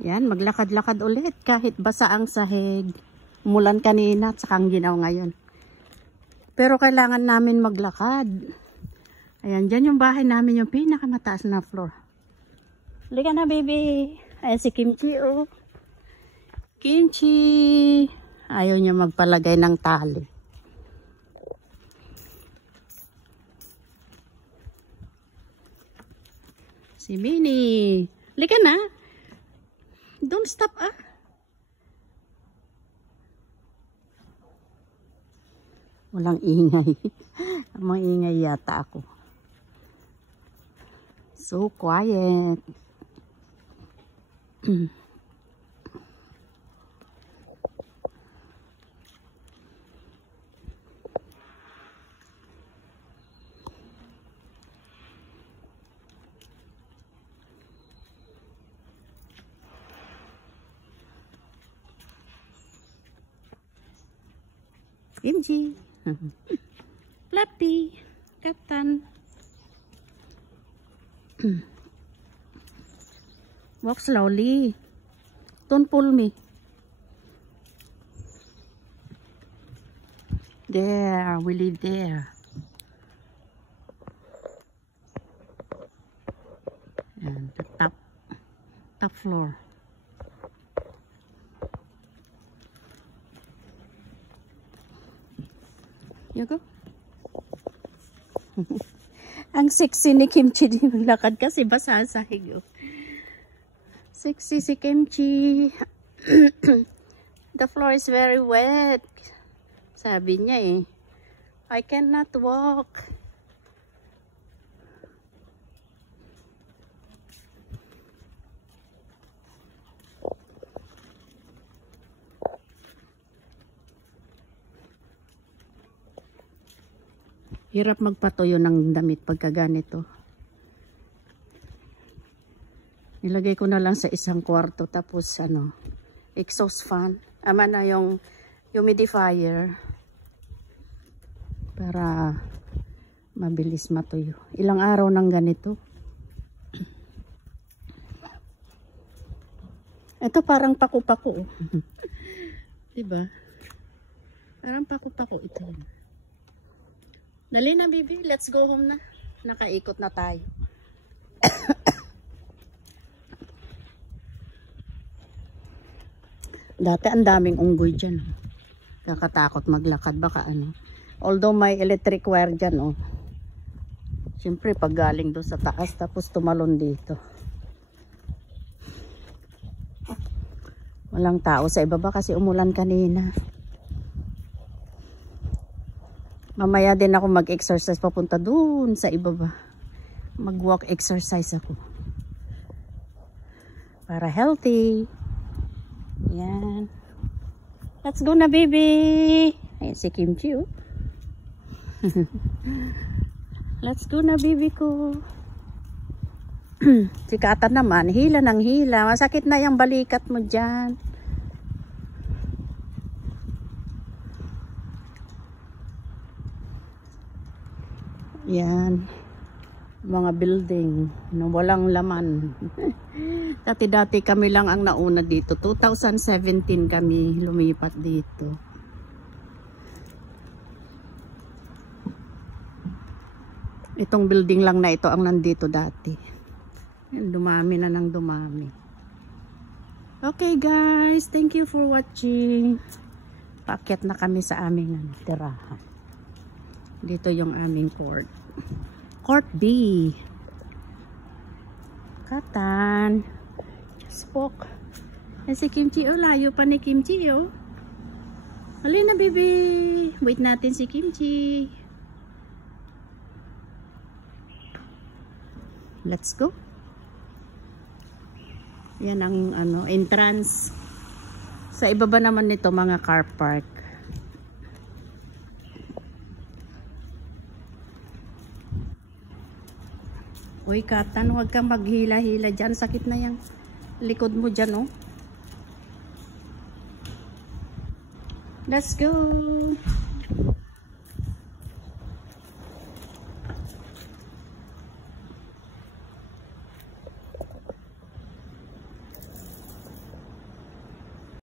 Yan, maglakad-lakad ulit kahit basa ang sahig. Umulan kanina at saka ang ginaw ngayon. Pero kailangan namin maglakad. Ayan, dyan yung bahay namin, yung pinakamataas na floor. Halika na, baby. Ayan si Kimchi, oh. Kimchi. Ayaw niya magpalagay ng tali. Si Minnie. Halika na. Don't stop, ah. Walang ingay. Maingay yata ako. So quiet. Kimchi. Fluffy. Captain. Walk slowly. Don't pull me. There. We live there. And the top floor. You go. Ang sexy ni Kimchi di maglakad kasi basa sa sahig. Sexy si Kimchi. The floor is very wet. Sabi niya eh. I cannot walk. Hirap magpatuyo ng damit pagka ganito. Nilagay ko na lang sa isang kwarto tapos ano, exhaust fan. Ama na yung humidifier para mabilis matuyo. Ilang araw nang ganito. Ito parang paku-paku. Diba? Parang paku-paku ito. Dali na, baby. Let's go home na. Nakaikot na tayo. Dati ang daming unggoy dyan. Kakatakot maglakad. Baka ano. Although may electric wire dyan, oh. Siyempre, pag galing doon sa taas, tapos tumalon dito. Walang tao sa ibaba kasi umulan kanina. Mamaya din ako mag-exercise papunta dun sa ibaba. Mag-walk exercise ako. Para healthy. Yan. Let's go na, baby. Ayan si Kimchi, oh. Let's go na, baby ko. Si Kata naman, hila ng hila. Masakit na yung balikat mo dyan. Yan. Mga building na walang laman. Dati-dati kami lang ang nauna dito. 2017 kami lumipat dito. Itong building lang na ito ang nandito dati. Yan, dumami na ng dumami. Okay guys, thank you for watching. Paakyat na kami sa aming tirahan. Dito yung aming court. Court B. Katan. Spock. Yan si Kimchi. Oh, layo pa ni Kimchi, oh. Halina, baby. Wait natin si Kimchi. Let's go. Yan ang ano, entrance. Sa ibaba naman nito, mga car park. Uy, Katan, huwag kang maghila-hila dyan. Sakit na yung likod mo dyan, oh. Let's go.